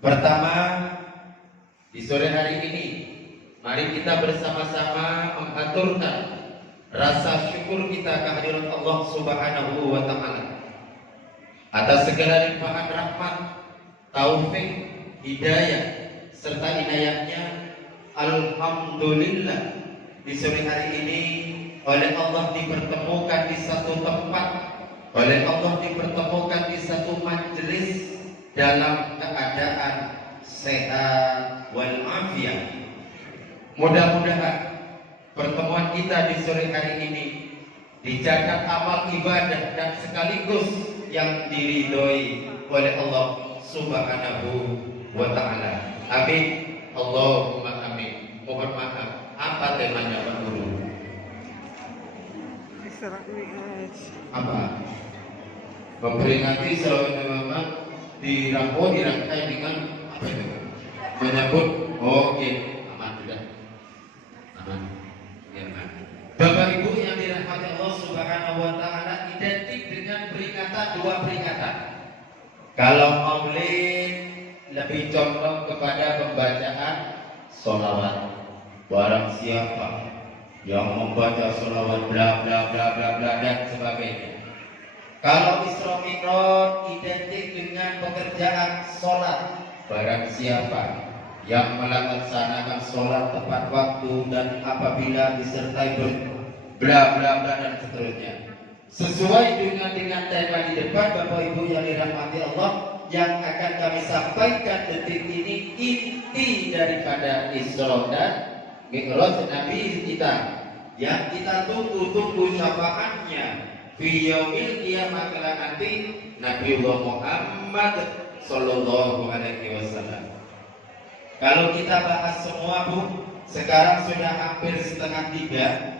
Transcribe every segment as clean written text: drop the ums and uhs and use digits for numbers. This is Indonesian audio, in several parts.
Pertama, di sore hari ini, mari kita bersama-sama mengaturkan rasa syukur kita kehadirat Allah Subhanahu wa Ta'ala atas segala limpahan rahmat, taufik, hidayah serta inayahnya. Alhamdulillah, di sore hari ini oleh Allah dipertemukan di satu tempat, oleh Allah dipertemukan di satu majelis dalam keadaan sehat walafiat. Mudah-mudahan pertemuan kita di sore hari ini dicatat amal ibadah dan sekaligus yang diridhoi oleh Allah Subhanahu wa Ta'ala. Amin. Allahumma amin. Mohon maaf, apa temanya Pak Guru? Isra Mi'raj. Apa? Memperingati Salat Muhammad dirangkai dengan apa itu? Menyebut, oke, aman sudah, aman, ya aman. Bapak Ibu yang dirahmati Allah Subhanahu wa Ta'ala, identik dengan peringatan, dua peringatan. Kalau maulid lebih condong kepada pembacaan sholawat. Barang siapa yang membaca sholawat bla bla bla bla bla dan sebagainya. Kalau Isra Mi'raj identik dengan pekerjaan sholat. Barang siapa yang melaksanakan sholat tepat waktu dan apabila disertai bla bla bla dan seterusnya. Sesuai dengan tema di depan, Bapak Ibu yang dirahmati Allah, yang akan kami sampaikan detik ini inti daripada Isra dan Mi'raj Nabi kita yang kita tunggu syafaatnya fi yaumil qiyamah kelak nanti, Nabiullah Muhammad sallallahu alaihi wasallam. Kalau kita bahas semua Bu, sekarang sudah hampir setengah 3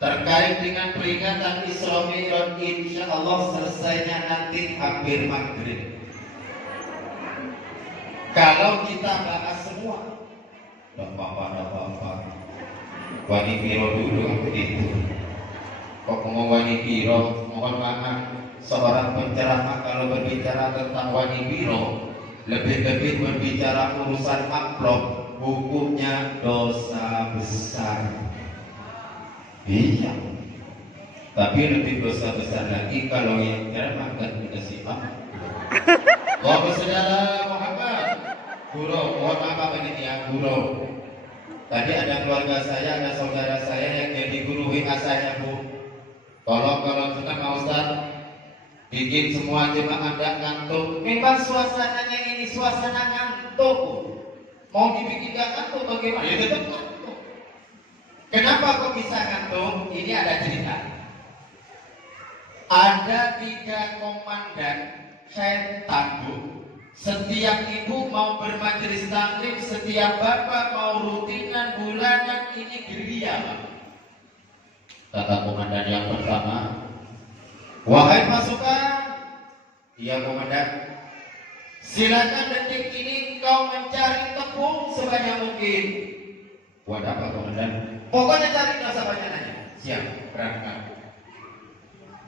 terkait dengan peringatan Isra Mi'raj, insyaallah selesainya nanti hampir maghrib. Kalau kita bahas semua, Bapak, wani biro dulu itu. Kok mau wani biro, mohon maaf, seorang penceramah kalau berbicara tentang wani biro, lebih-lebih berbicara urusan amplop, hukumnya dosa besar. Iya. Tapi lebih dosa besar lagi kalau yang ceramahkan dikasih amplop. Bapak saudara Muhammad, guru, mohon maaf ini ya guru. Tadi ada keluarga saya, ada saudara saya yang jadi guru WA saya Bu. Tolong kita Pak Ustaz bikin semua jemaah tidak ngantuk. Memang suasananya ini suasana ngantuk. Mau dibikin gak ngantuk bagaimana? Ya tetap ngantuk. Kenapa kok bisa ngantuk? Ini ada cerita. Ada 3 komandan setan Bu. Setiap ibu mau bermajelis taklim, setiap bapak mau rutinan bulanan, ini gerilya Pak. Kata komandan yang pertama, wahai pasukan, iya komandan, silakan detik ini kau mencari tepung sebanyak mungkin. Buat apa komandan? Pokoknya cari sebanyak-banyaknya. Siap, berangkat.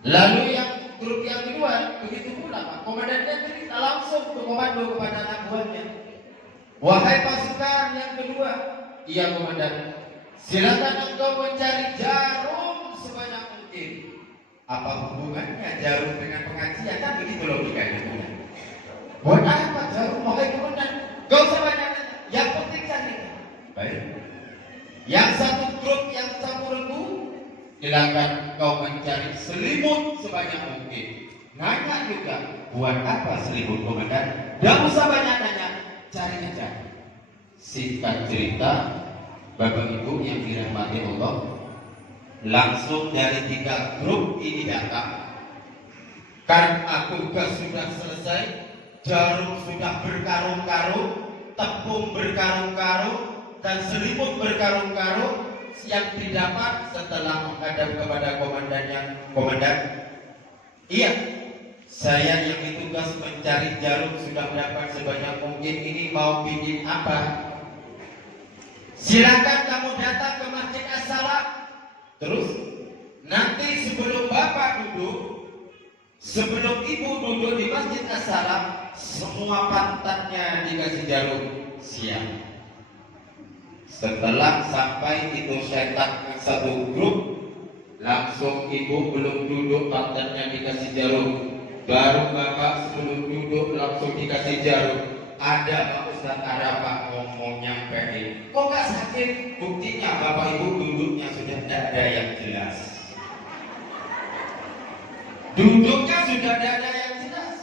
Lalu yang grup yang kedua, begitu pula Pak, komandannya cerita langsung ke komando kepada anak buahnya. Wahai pasukan yang kedua, iya komandan, silakan engkau mencari jarum sebanyak mungkin. Apa hubungannya jarum dengan pengajian? Kan begitu logikanya. Buat apa jarum? Wahai komandan, gak usah banyak, yang penting cari. Baik. Yang satu grup yang campur regu, silakan kau mencari selimut sebanyak mungkin. Nanya juga, buat apa selimut komandan? Gak usah banyak nanya, cari aja. Singkat cerita, Bapak Ibu yang dirahmati Allah, langsung dari 3 grup ini datang. Karena tugas sudah selesai, jarum sudah berkarung-karung, tepung berkarung-karung, dan selimut berkarung-karung. Yang didapat setelah menghadap kepada komandan, iya, saya yang ditugas mencari jarum sudah dapat sebanyak mungkin, ini mau bikin apa? Silakan kamu datang ke Masjid As-Salam. Terus nanti sebelum bapak duduk, sebelum ibu duduk di Masjid As-Salam, semua pantatnya dikasih jarum. Siap. Setelah sampai itu setan satu grup, langsung ibu belum duduk pantatnya dikasih jarum. Baru bapak sebelum duduk langsung dikasih jarum. Ada Pak Ustaz, ada Pak ngomong nyampein. Kok gak sakit? Buktinya bapak ibu duduknya sudah tidak ada yang jelas. Duduknya sudah tidak ada yang jelas.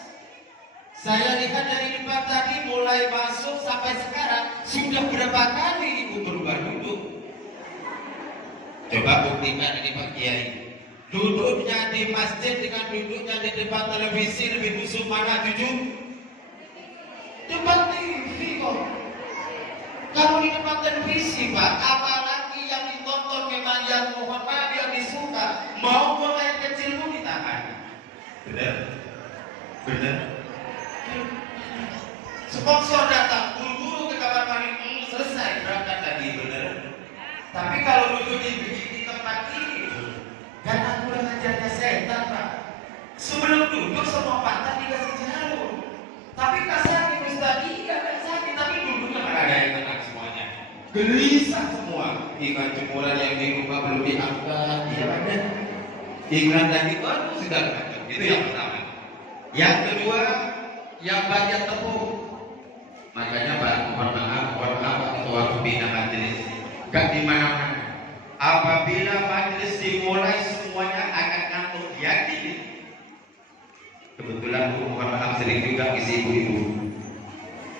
Saya lihat dari depan tadi mulai masuk sampai sekarang sudah berapa kali ibu berubah duduk. Coba buktikan ini Pak Kiai. Duduknya di masjid dengan duduknya di depan televisi lebih busuk mana jujur? Depan TV kok. Kalau di depan televisi Pak, apalagi yang ditonton memang yang mohon maaf yang disuka, mau mulai kecil pun ditahan. Benar? Benar? Sponsor datang, buru-buru ke kamar mandi, selesai berangkat tadi, bener. Tapi kalau duduk di tempat ini, karena kurang ajarnya setan Pak. Sebelum duduk semua pantat dikasih jarum. Tapi kasih Ustaz, iya kan sakit, tapi duduknya mana ada yang tenang semuanya. Gelisah semua. Ikan jemuran yang di rumah belum diangkat, iya ada. Iklan tadi baru sudah berangkat. Itu yang pertama. Yang kedua, yang banyak tepung. Makanya Pak, mohon maaf ketua pembina majelis gak di mana-mana. Apabila majelis dimulai semuanya akan ngantuk, yakin. Kebetulan mohon maaf sering juga isi ibu-ibu.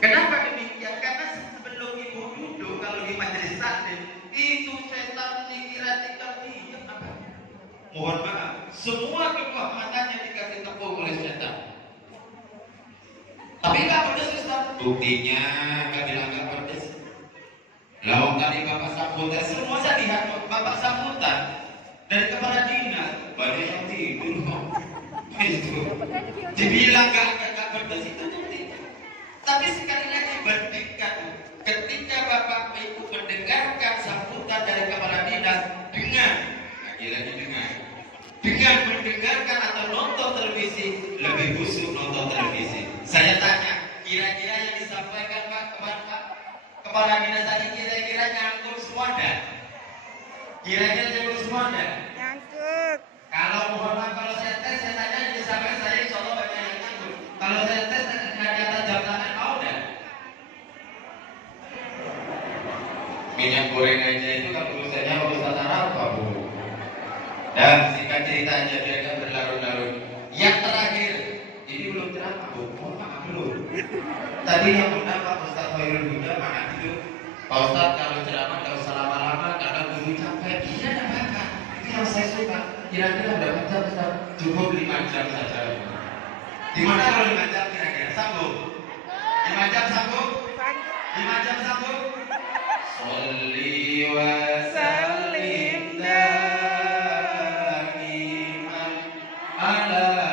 Kenapa demikian? Karena sebelum ibu duduk kalau di majelis taklim itu setan dikira tinggal diam apa? Mohon maaf, semua kekuatannya dikasih tepung oleh setan. Tapi nggak pedes Ustaz. Buktinya nggak bilang nggak pedes. Lalu tadi Bapak sambutan, semua saya lihat Bapak sambutan dari kepala dinas banyak yang tidur kok. Itu dibilang nggak pedes itu bukti. Tapi sekali lagi bandingkan ketika Bapak Ibu mendengarkan sambutan dari kepala dinas dengan mendengarkan atau nonton televisi, lebih busuk nonton televisi. Saya tanya, kira-kira yang disampaikan Pak kepala dinas tadi kira-kira nyangkut semua dah? Kira-kira nyangkut semua dah? Nyangkut. Kalau mohon maaf, kalau saya tes, saya tanya yang disampaikan saya insya Allah banyak yang nyangkut. Kalau saya tes dengan di atas jam tangan mau dah? Minyak goreng aja itu kan urusannya urusan apa Bu? Dan singkat cerita aja biar gak berlarut-larut. Yang terakhir, ini belum ceramah Bu, mohon maaf dulu. Tadi yang benar Pak Ustaz Khairul Huda mana itu? Pak Ustaz kalau ceramah gak usah lama-lama karena guru capek. Iya ada apa? Itu yang saya suka. Kira-kira berapa jam Ustaz? Cukup 5 jam saja. Gimana kalau 5 jam kira-kira? Sanggup? 5 jam sanggup? 5 jam sanggup? Sholli wa sallim daiman ala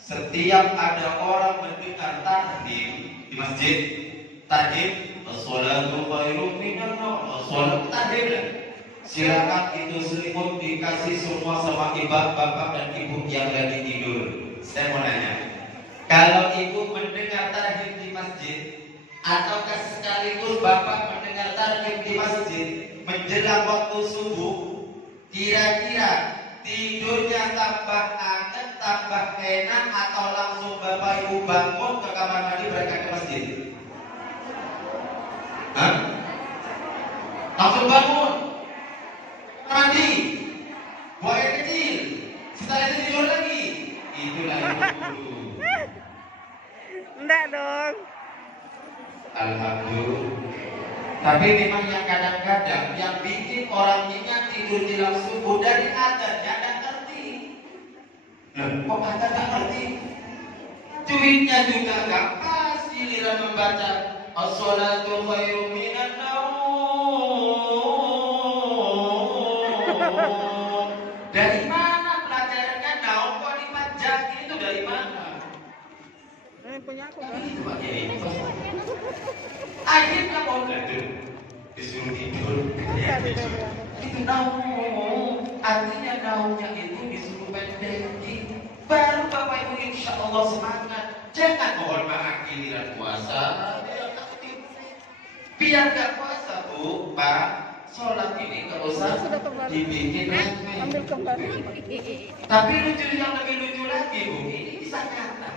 setiap ada orang mendengar tahdim di masjid, tahdim, as-salatu khairum minan naum, as-salat tahdim. Silakan itu selimut dikasih semua sama bapak dan ibu yang lagi tidur. Saya mau nanya, kalau ibu mendengar tahdim di masjid, ataukah sekaligus bapak mendengar tahdim di masjid menjelang waktu subuh, kira-kira tidurnya tambah anget, tambah enak, atau langsung bapak ibu bangun ke kamar mandi berangkat ke masjid? Hah? Langsung bangun mandi, itulah ilmu guru. Enggak dong. Alhamdulillah. Tapi memang yang kadang-kadang yang bikin orang nyenyak tidur di subuh dari adatnya ada ngerti. Kok ada tak ngerti? Duitnya juga gak pas, giliran membaca as-salatu khairum minan naum. Dari mana pelajarannya naum kok dipajaki itu dari mana? Punya aku. Tapi itu Pak Kiai. Akhirnya mau tidur, disuruh tidur. Itu naum, artinya naumnya itu disuruh pendekin. Baru Bapak Ibu insya Allah semangat. Jangan mohon maaf giliran puasa. Biar gak puasa Bu, Pak, sholat ini gak usah dibikin lagi. Ambil kembali. Tapi lucu yang lebih lucu lagi Bu, ini bisa nyata.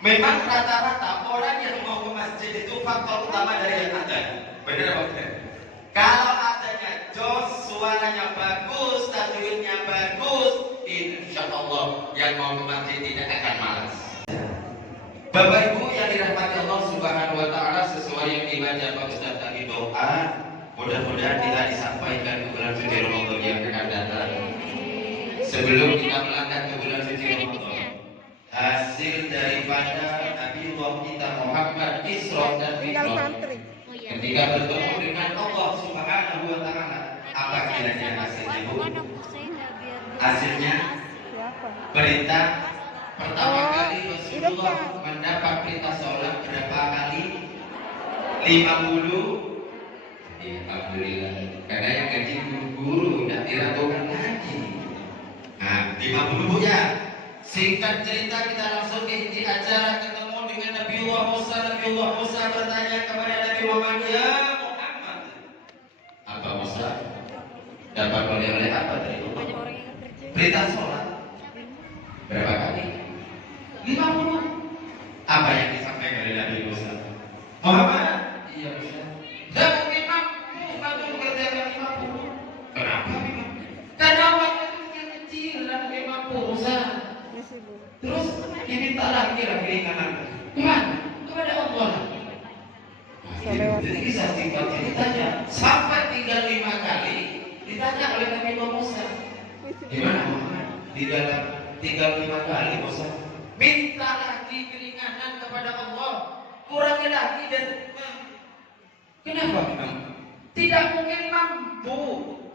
Memang rata-rata orang yang mau ke masjid itu faktor utama dari yang ada. Benar apa benar? Kalau adanya jos, suaranya bagus, tajwidnya bagus, insya Allah yang mau ke masjid tidak akan malas. Bapak Ibu yang dirahmati Allah Subhanahu Wa Taala, sesuai yang dibaca Pak Ustaz tadi doa, mudah-mudahan kita disampaikan ke bulan suci Ramadan yang akan datang. Sebelum kita melangkah ke bulan suci Ramadan, hasil daripada Nabiullah kita Muhammad Isra dan Mi'raj ketika bertemu dengan Allah Subhanahu Wa Taala, apa kiranya hasilnya Bu? Hasilnya perintah pertama kali Rasulullah mendapat perintah sholat berapa kali? 50. Alhamdulillah, karena yang gaji guru udah diragukan lagi. Nah, 50 Bu ya. Singkat cerita kita langsung ke inti acara, ketemu dengan Nabiullah Musa. Nabiullah Musa bertanya kepada Nabi Muhammad, ya Muhammad, apa Musa dapat oleh apa dari Allah? Perintah sholat berapa kali? 50. Apa yang disampaikan oleh Nabi Musa? Muhammad, iya Musa, tidak mungkin mampu mengerjakan 50. Kenapa? Karena waktunya kecil dan mampu Musa. Terus diminta lagi keringanan. Kemana? Kepada Allah. Jadi bisa singkat ceritanya sampai tinggal 5 kali ditanya oleh Nabi Musa. Gimana Muhammad? Di dalam tinggal 5 kali Musa minta lagi keringanan kepada Allah, kurangi lagi dan kenapa memang tidak mungkin mampu?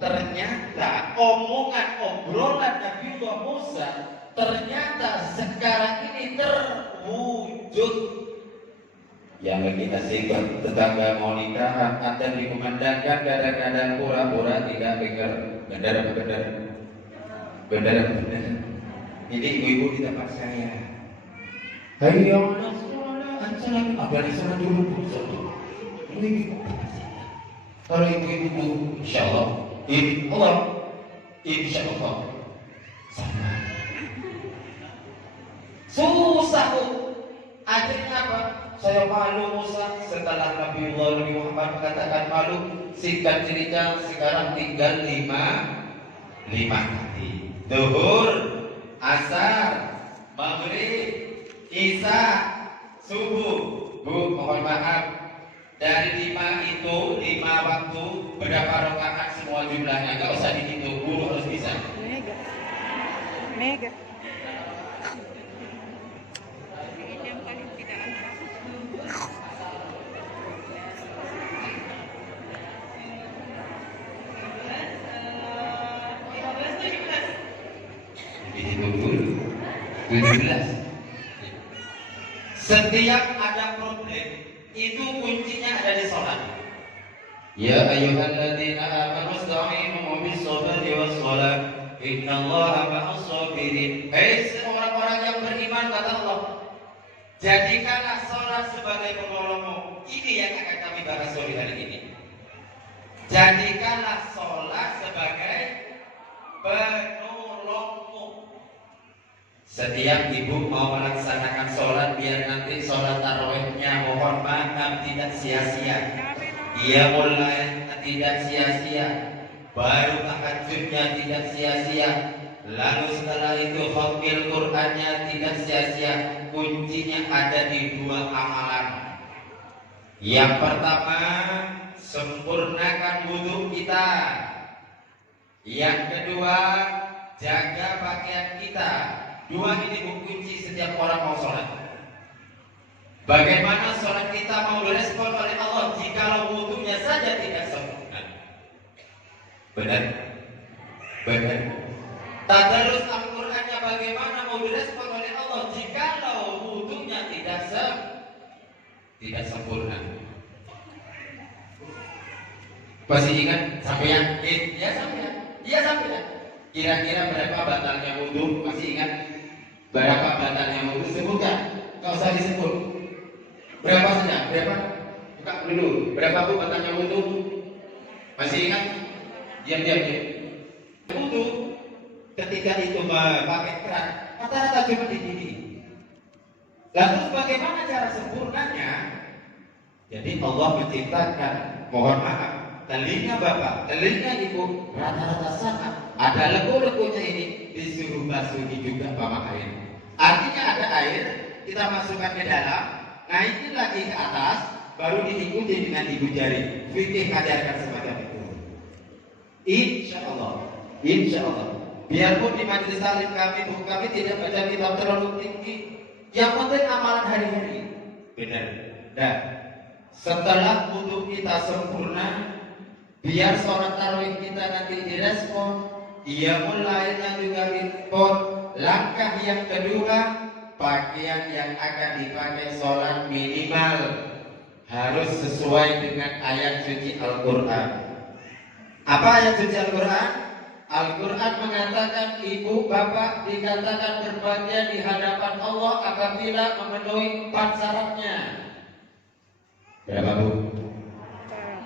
Ternyata omongan obrolan Nabiullah Musa ternyata sekarang ini terwujud. Yang kita singkat tetangga mau nikahan akan dikumandangkan, kadang-kadang pura-pura tidak dengar. Benar. Jadi ibu-ibu di tempat saya, hayya ala sholat, apa di sana dulu ibu. Kalau ibu-ibu insya Allah sama. Susah Bu. Akhirnya apa? Saya malu Musa setelah Nabi Muhammad katakan malu. Singkat cerita sekarang tinggal 5 kali. Zuhur, asar, maghrib, isya, subuh. Bu, mohon maaf. Dari 5 itu, 5 waktu, berapa rakaat semua jumlahnya? Gak usah dihitung, guru harus bisa. Mega. Dihitung dulu. 17. Setiap ada problem itu kuncinya ada di sholat. Ya ayyuhalladzina amanu ista'inu bis-shabri was-shalah innallaha ma'as-sabirin. Hei orang-orang yang beriman, kata Allah, jadikanlah sholat sebagai penolongmu. Ini yang akan kami bahas sore hari ini. Jadikanlah sholat sebagai penolongmu. Setiap ibu mau melaksanakan sholat, biar nanti sholat tarawihnya mohon maaf tidak sia-sia. Ia mulai tidak sia-sia, baru tahajudnya tidak sia-sia. Lalu setelah itu khatimul Qur'annya tidak sia-sia. Kuncinya ada di dua amalan. Yang pertama, sempurnakan wudhu kita. Yang kedua, jaga pakaian kita. Dua ini kunci setiap orang mau sholat. Bagaimana sholat kita mau direspon oleh Allah jika wudhunya saja tidak sempurna? Benar? Benar. Tadarus Al-Qur'annya bagaimana mau direspon oleh Allah jika wudhunya tidak sempurna? Masih ingat sampean? Ya sampean. Iya sampean. Kira-kira berapa batalnya wudhu? Masih ingat? Berapa batalnya wudhu? Sebutkan. Gak usah disebut. Berapa saja? Berapa? Buka dulu. Berapa bu batalnya wudhu? Masih ingat? Diam. Wudhu ketika itu pakai keran, rata-rata cuma di sini. Lalu bagaimana cara sempurnanya? Jadi Allah menciptakan, mohon maaf, telinga bapak, telinga ibu rata-rata sama. Ada lego-legonya ini disuruh basuhi juga bapak air. Artinya ada air, kita masukkan ke dalam, naikin lagi ke atas, baru diikuti dengan ibu jari. Fikih ajarkan semacam itu. Insya Allah. Biarpun di majelis taklim kami tidak baca kitab terlalu tinggi, yang penting amalan hari-hari. Benar. Dan setelah wudhu kita sempurna, biar sholat tarawih kita nanti direspon, mulainya juga respon. Langkah yang kedua, pakaian yang akan dipakai sholat minimal harus sesuai dengan ayat suci Al-Quran. Apa ayat suci Al-Quran? Al-Quran mengatakan ibu bapak dikatakan berbahagia di hadapan Allah apabila memenuhi 4 syaratnya. Berapa bu?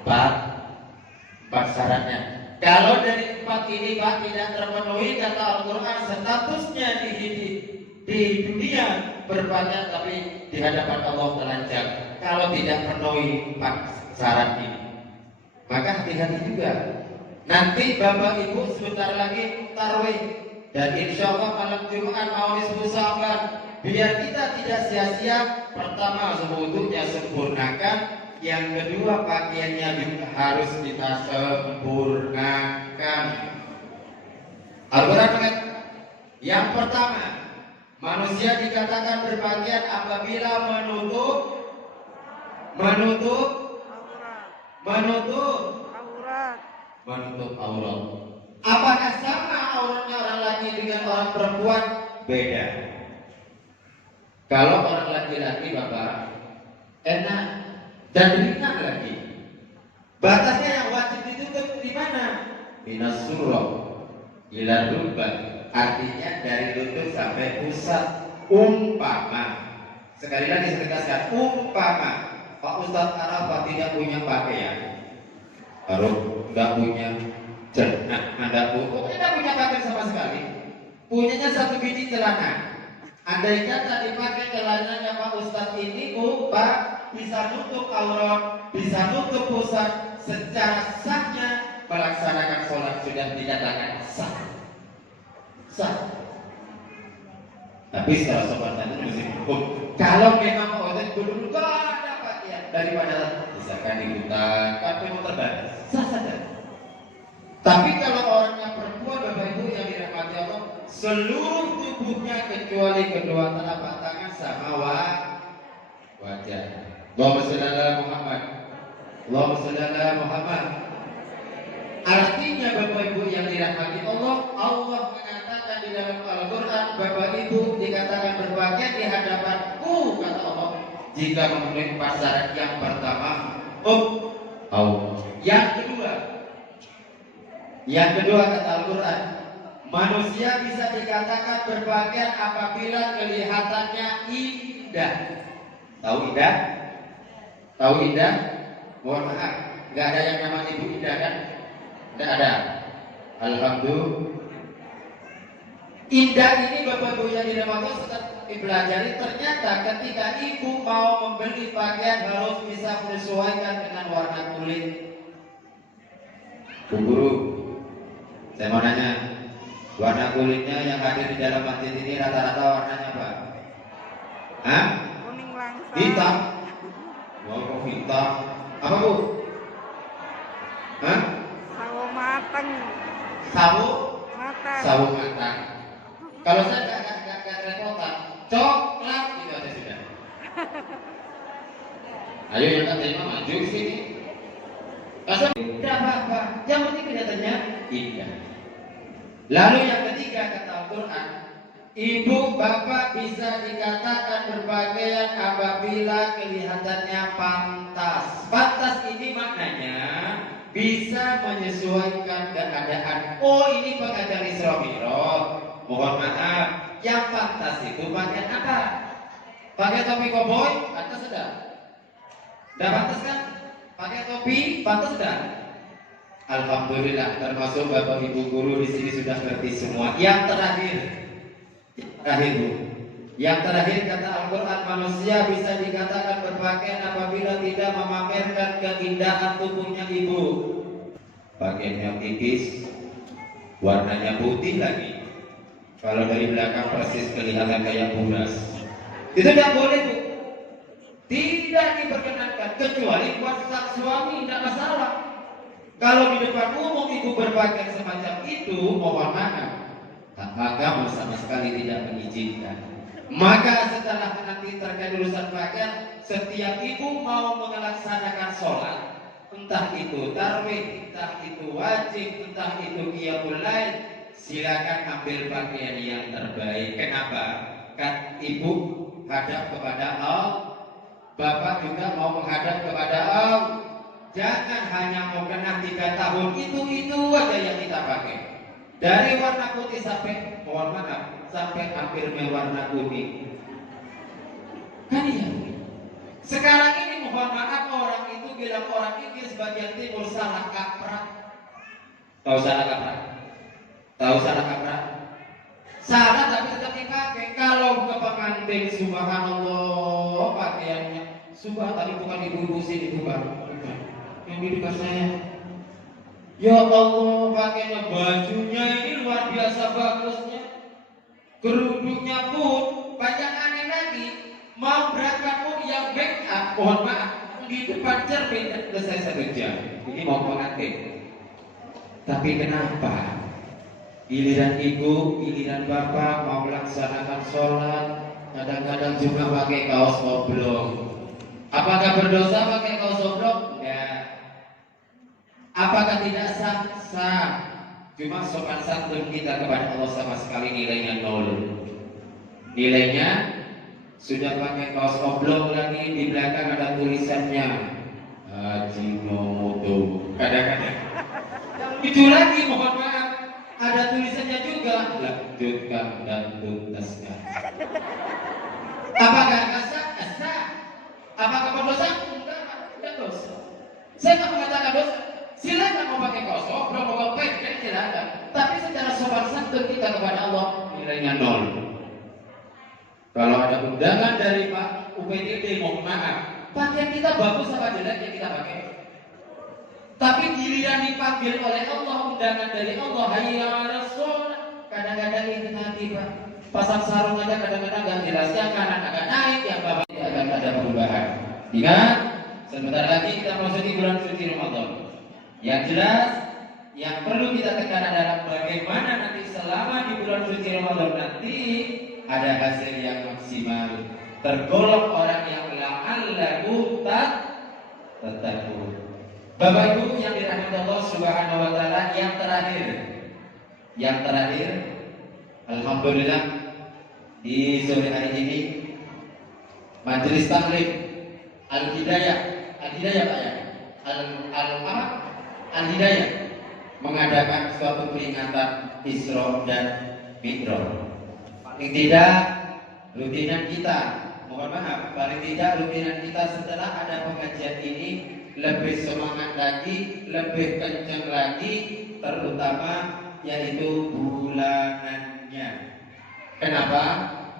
4 syaratnya. Kalau dari 4 ini pak tidak terpenuhi, kata Al-Quran statusnya di dunia berbahagia tapi di hadapan Allah telanjang. Kalau tidak memenuhi 4 syarat ini, maka hati-hati juga. Nanti bapak ibu sebentar lagi tarawih, dan insya Allah malam Jumat mau Saban. Biar kita tidak sia-sia, pertama wudhunya sempurnakan, yang kedua pakaiannya juga harus kita sempurnakan. Al-Quran mengatakan, yang pertama, manusia dikatakan berpakaian apabila menutup aurat. Apakah sama auratnya orang laki dengan orang perempuan? Beda. Kalau orang laki-laki bapak enak dan ringan lagi. Batasnya yang wajib ditutup di mana? Minas surah ila rukbat. Artinya dari lutut sampai pusat. Umpama, sekali lagi saya tegaskan, umpama Pak Ustadz Arafah tidak punya pakaian, baru nggak punya celana, pokoknya nggak punya pakaian sama sekali, punyanya 1 biji celana. Andai kata dipakai celananya Pak Ustadz ini, Pak, bisa nutup aurat, bisa nutup pusat, secara sahnya melaksanakan sholat sudah dikatakan sah. Tapi secara sopan tadi mesti hukum. Kalau memang orang dulu nggak ada pakaian daripada misalkan di hutan, tapi mau terbatas, sah saja. Tapi kalau orangnya perempuan, bapak ibu yang dirahmati Allah, seluruh tubuhnya kecuali kedua telapak tangan sama wajah. Allahumma shalli ala Muhammad. Allahumma shalli ala Muhammad. Artinya bapak ibu yang dirahmati Allah, Allah mengatakan di dalam Al-Quran, bapak ibu dikatakan berbahagia di hadapanku, kata Allah, jika memenuhi 4 syarat. Yang pertama, yang kedua kata Al-Quran, manusia bisa dikatakan berbahagia apabila kelihatannya indah. Tahu indah? Tahu indah? Mohon maaf, nggak ada yang namanya ibu indah kan? Nggak ada. Alhamdulillah. Indah ini bapak ibu yang dirahmati setelah dipelajari, ternyata ketika ibu mau membeli pakaian harus bisa menyesuaikan dengan warna kulit. Bu Guru, saya mau nanya, Warna kulitnya yang hadir di dalam masjid ini rata-rata warnanya apa? Hah? Kuning langsung. Hitam? Wow, kok hitam? Apa bu? Hah? Sawo mateng. Sawo? Mateng. Sawo matang. Kalau saya nggak repotan, coklat itu aja sudah. Ayo yang tak terima maju ke sini. Masa tidak apa-apa, yang penting kelihatannya indah. Lalu yang ketiga kata Al-Quran, ibu bapak bisa dikatakan berpakaian apabila kelihatannya pantas. Pantas ini maknanya bisa menyesuaikan keadaan. Oh ini pengajar Isra Mi'raj. Mohon maaf, yang pantas itu pakaian apa? Pakai topi koboi, pantas sudah? Sudah pantas kan? Pakai topi, pantas sudah? Alhamdulillah, termasuk bapak ibu guru di sini sudah ngerti semua. Yang terakhir Bu. Yang terakhir kata Al-Quran, manusia bisa dikatakan berpakaian apabila tidak memamerkan keindahan tubuhnya ibu. Pakaiannya tipis, warnanya putih lagi. Kalau dari belakang persis kelihatan kayak buras. Itu tidak boleh Bu. Tidak diperkenankan kecuali buat sang suami, tidak masalah. Kalau di depan umum ibu berpakaian semacam itu, mohon maaf, maka sama sekali tidak mengizinkan. Maka setelah nanti terkait urusan pakaian, setiap ibu mau melaksanakan sholat, entah itu tarwih, entah itu wajib, entah itu qiyamul lail, silakan ambil pakaian yang terbaik. Kenapa? Kan ibu hadap kepada Allah, bapak juga mau menghadap kepada Allah. Jangan hanya mau kena 3 tahun itu aja yang kita pakai. Dari warna putih sampai, mohon maaf, sampai hampir berwarna kuning. Kan iya. Sekarang ini mohon maaf, orang itu bilang orang Inggris bagian timur salah kaprah. Tahu salah kaprah? Tahu salah kaprah? Salah tapi tetap dipakai. Kalau ke pengantin, subhanallah, pakaiannya subhan, tapi bukan ibu-ibu sini, bukan. Yang di dekat saya, ya Allah, pakainya bajunya ini luar biasa bagusnya, kerudungnya pun banyak aneh lagi. Mau berangkat pun yang make up, mohon maaf, di depan cermin selesai 1 jam. Ini mau pengantin. Tapi kenapa giliran ibu, giliran bapak mau melaksanakan sholat, kadang-kadang juga pakai kaos oblong? Apakah berdosa pakai kaos oblong? Enggak. Apakah tidak sah? Sah. Cuma sopan santun kita kepada Allah sama sekali nilainya 0. Nilainya sudah pakai kaos oblong lagi, di belakang ada tulisannya Ajinomoto. Kadang-kadang itu lagi, mohon maaf, ada tulisannya juga, lanjutkan dan tuntaskan. Apakah sah? Sah. Apakah berdosa? Enggak dosa. Saya nggak mengatakan dosa. Silakan mau pakai kaos oblong, mau pendek, silakan. Tapi secara sopan santun kita kepada Allah nilainya 0. Kalau ada undangan dari Pak UPTD, mohon maaf, pakaian kita bagus apa jelek yang kita pakai. Tapi giliran dipanggil oleh Allah, undangan dari Allah, hayya 'alas shalah, kadang-kadang itu nanti Pak, pasang sarung aja kadang-kadang nggak jelas, yang kanan agak naik, yang bawah akan ada perubahan. Ingat, sebentar lagi kita memasuki bulan suci Ramadan. Yang jelas, yang perlu kita tekan adalah bagaimana nanti selama di bulan suci Ramadan nanti ada hasil yang maksimal, tergolong orang yang la'allahu tattaqun. Bapak Ibu yang dirahmati Allah Subhanahu wa taala, yang terakhir, alhamdulillah di sore hari ini Majelis Taklim Al-Hidayah Pak ya? Al-Hidayah mengadakan suatu peringatan Isra dan Mi'raj. Paling tidak rutinan kita, mohon maaf, paling tidak rutinan kita setelah ada pengajian ini lebih semangat lagi, lebih kencang lagi, terutama yaitu bulanannya. Kenapa?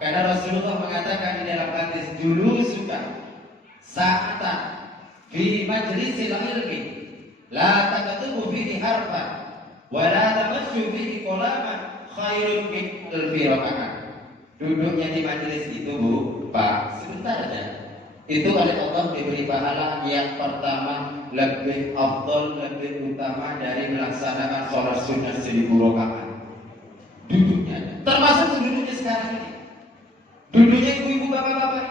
Karena Rasulullah mengatakan di dalam hadis, dulu suka sa'atan fi majlisil ilmi la takatubu fihi harfan wa la tamassu fihi qalaman khairun min alfi rakaat. Duduknya di majelis itu Bu, Pak, sebentar aja. Itu oleh Allah diberi pahala yang pertama lebih afdal, lebih utama dari melaksanakan sholat sunnah 1000 rakaat. Duduknya, termasuk duduknya sekarang ini. Duduknya ibu-ibu, bapak-bapak,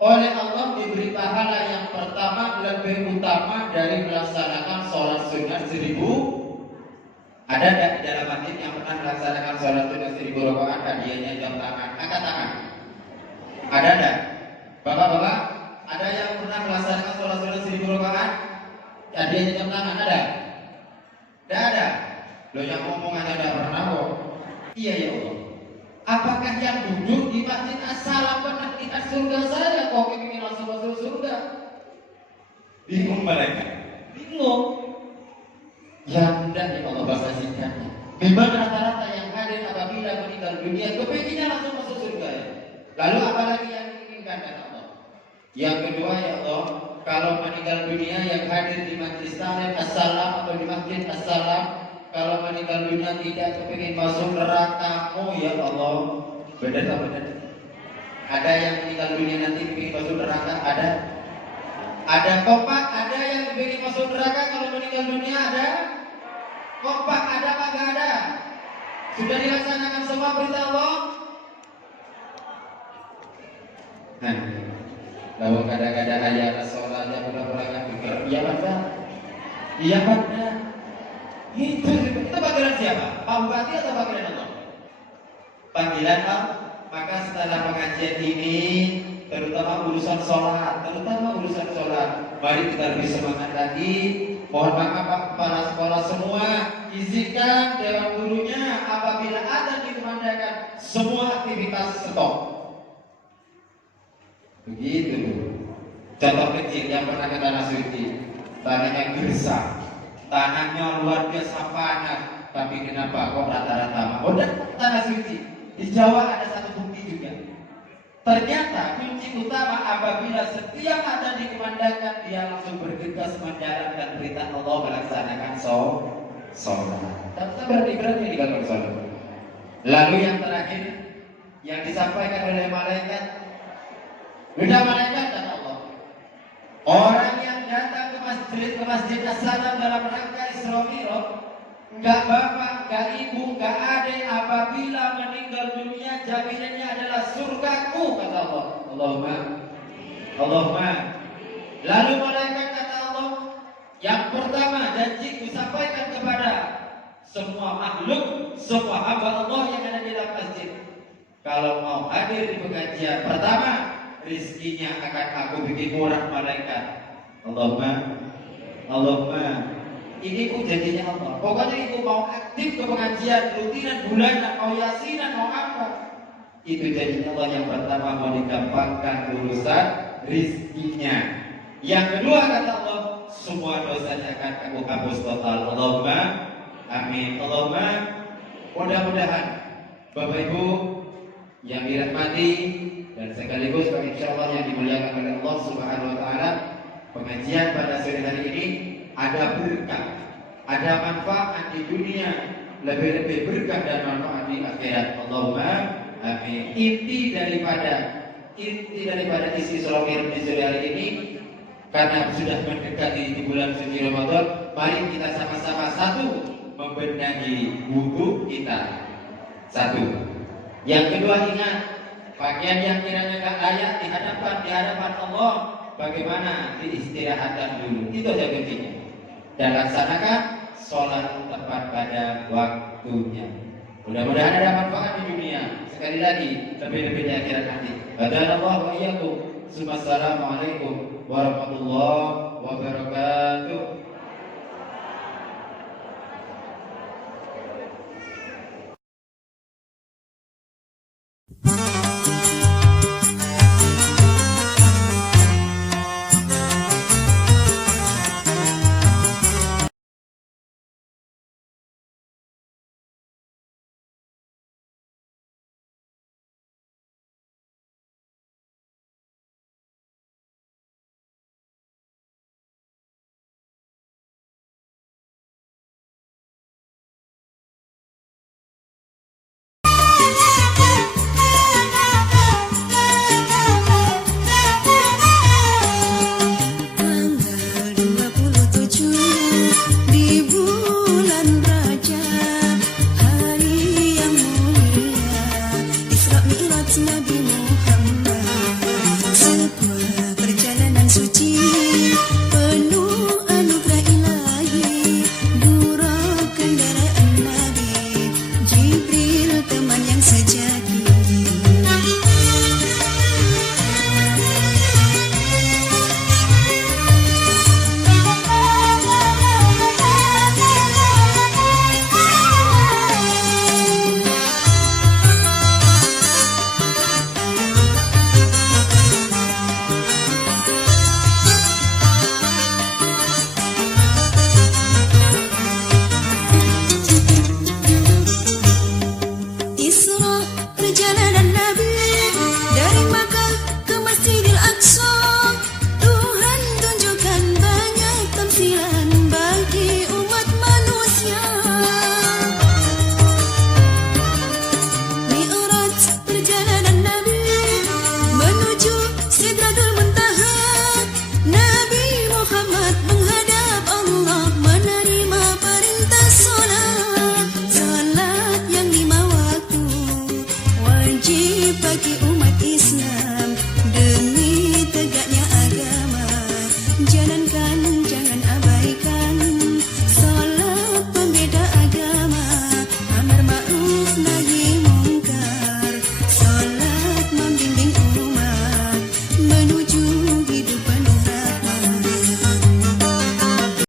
oleh Allah diberi pahala yang pertama lebih utama dari melaksanakan sholat sunnah 1000. Ada tidak di dalam masjid yang pernah melaksanakan sholat sunnah 1000 rakaat? Hadiahnya jam tangan, angkat tangan. Ada tidak? Bapak-bapak, ada yang pernah melaksanakan sholat sunnah 1000 rakaat? Hadiahnya jam tangan, ada? Tidak ada. Lo yang ngomong aja tidak pernah kok. Iya ya Allah. Apakah yang duduk di masjid As-Salam pernah lihat surga saya? Kok ingin langsung masuk surga? Bingung mereka. Bingung. Ya mudah ya Allah bahasa singkatnya. Memang rata-rata yang hadir apabila meninggal dunia kepinginnya langsung masuk surga ya. Lalu apalagi yang diinginkan kata Allah? Yang kedua ya Allah, kalau meninggal dunia yang hadir di majelis taklim As-Salam atau di masjid As-Salam, kalau meninggal dunia tidak kepingin masuk neraka-Mu ya Allah. Benar tak benar? Ada yang meninggal dunia nanti kepingin masuk neraka? Ada? Ada kompak? Ada yang kepingin masuk neraka kalau meninggal dunia? Ada? Kompak ada apa enggak ada? Sudah dilaksanakan semua perintah Allah? Nah, lalu kadang-kadang ayat sholatnya pura-pura pikir, iya pada, iya pada. Itu panggilan siapa? Pak Bupati atau panggilan Allah? Panggilan Allah. Maka setelah pengajian ini, terutama urusan sholat, mari kita lebih semangat lagi. Mohon maaf Pak Kepala Sekolah semua, izinkan dewan gurunya apabila ada dikumandangkan semua aktivitas stop. Begitu. Contoh kecil yang pernah ke tanah suci, tanahnya gersang, tanahnya luar biasa panas, tapi kenapa kok rata-rata udah tanah suci? Di Jawa ada satu bukti juga. Ternyata kunci utama apabila setiap ada dikumandangkan dia langsung bergegas menjalankan perintah Allah melaksanakan sholat. Tapi berarti di dalam sholat. Lalu yang terakhir yang disampaikan oleh malaikat, sudah malaikat dan Allah. Orang yang datang ke masjid As-Salam dalam rangka Isra Mi'raj, enggak bapak, enggak ibu, enggak adik, apabila meninggal dunia jaminannya adalah surgaku kata Allah. Allahumma. Lalu malaikat kata Allah, yang pertama janjiku sampaikan kepada semua makhluk, semua hamba Allah yang ada di dalam masjid. Kalau mau hadir di pengajian pertama, rizkinya akan aku bikin murah malaikat. Allahumma. Ini pun janjinya Allah. Pokoknya itu mau aktif ke pengajian rutinan bulanan, mau yasinan, mau apa, itu janjinya Allah. Yang pertama mau digampangkan urusan rizkinya. Yang kedua kata Allah, semua dosanya akan aku hapus total. Allahumma amin. Allahumma. Mudah-mudahan Bapak Ibu yang dirahmati dan sekaligus insyaallah yang dimuliakan oleh Allah Subhanahu wa taala, pengajian pada sore hari ini ada berkah, ada manfaat di dunia, lebih-lebih berkah dan manfaat di akhirat. Allahumma amin. Inti daripada isi sholat di sore hari ini, karena sudah mendekati di bulan suci Ramadan, mari kita sama-sama satu membenahi wudhu kita. Satu. Yang kedua, ingat pakaian yang kiranya gak layak di hadapan Allah, bagaimana diistirahatkan dulu. Itu aja kuncinya. Dan laksanakan sholat tepat pada waktunya. Mudah-mudahan ada manfaat di dunia. Sekali lagi, lebih-lebih di akhirat nanti. Hadanallahu wa iyyakum. Assalamualaikum warahmatullahi wabarakatuh. jalanana